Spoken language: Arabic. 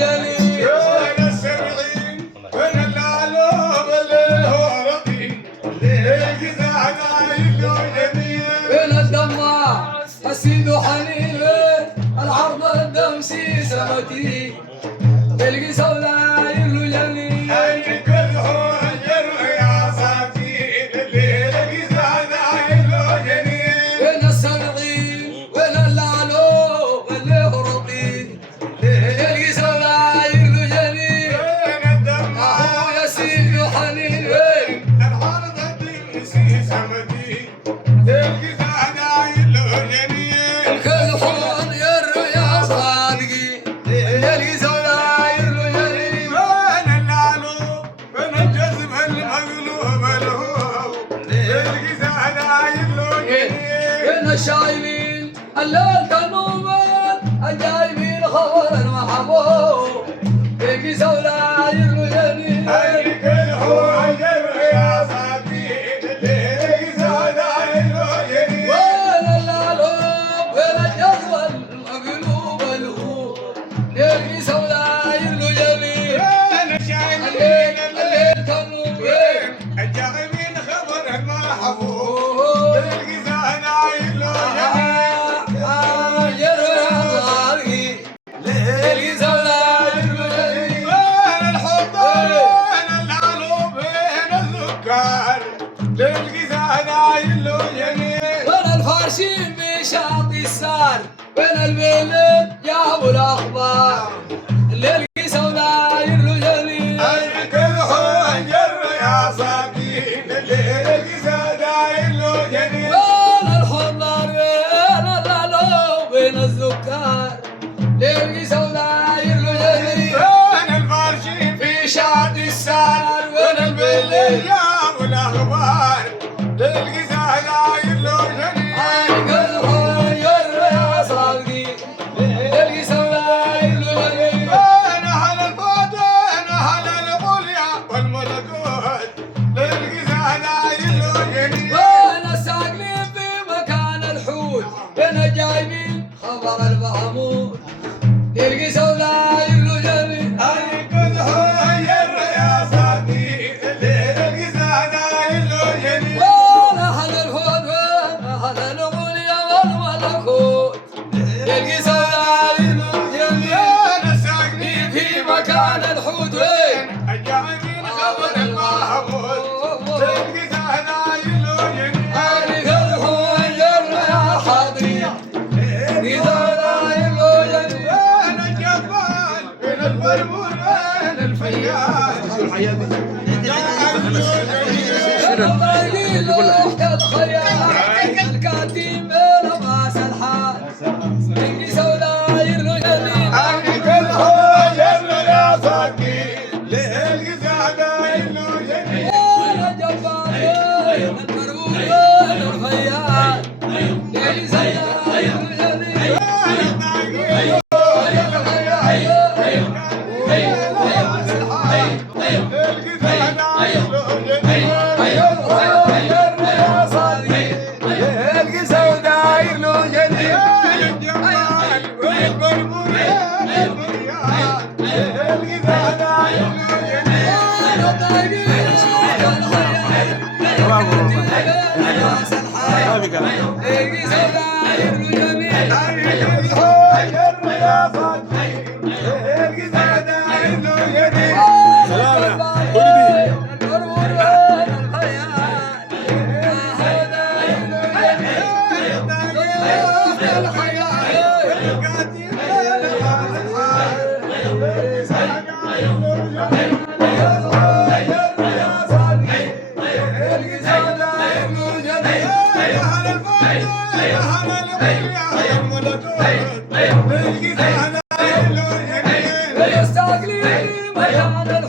جليل وين السبعين وين العلوم اللي هو رقيب الجزع نايل جميل وين الدمع حسيد حنين وين العرض الدمسي سمتي تلقي سوداء جميل الكل هو الجرح يا صافي اللي الجزع نايل جميل وين السبعين وين العلوم اللي هو رقيب تلقي سوداء جميل وين الدمع أخويا سيد حنين وين العرض الدمسي سمتي الجزع نايل جميل الكل حون يرو يا صادقي تلقي سوداء جميل وين العلو وين الجذب المغلوب الهوب الجزع نايل جميل وين الشايبين الليل كنوبان الجايبين خبر المحبوب تلقي سوداء جميل الكل هو الجرح يا صافي اللي الجزع نايل جميل وين العلوم وين الجذوة المقلوب الهوب تلقي سوداء جميل وين الشايلين الليل كنوبان الجايبين خبر المحبوب الجزع نايل جميل وين الحب وين العلو وين الذكر للجزع نايل جميل وين الفارشين بشاطئ السار وين البلد جابوا الاخبار الليل سوداء جميل الكل هو الجر يا صافي للجزع نايل جميل وين الحضر وين العلو وين الذكر الليل سوداء جميل وين الفرشين في شاطئ السار وين البلد جابوا الاخبار للجزع نايل جميل وين اهل الفوت وين اهل البليا والملكوت للجزع نايل جميل خبر البهموت تلقي سوداء جميل الكل هو الجر يا صافي للجزع نايل جميل وين اهل الهود وين اهل الغليا والملكوت تلقي سوداء جميل وين الساقني في مكان الحوت وين الجايبين خبر المحمود للجزع نايل جميل عليك الحجر يا حضري وين الجبال وين البربور وين الفيال الكاتم لباس الحال تلقي سوداء جميل الكل هو جر يا صاحبي للجزع نايل جميل وين الجبار وين المرغوب وين الخيال تلقي سوداء جميل وين الطاقية للجزع نايل جميل وين الجبال وين البربور وين الفيال للجزع نايل جميل الكل هو جر يا صاحبي للجزع نايل جميل يستقلي مكان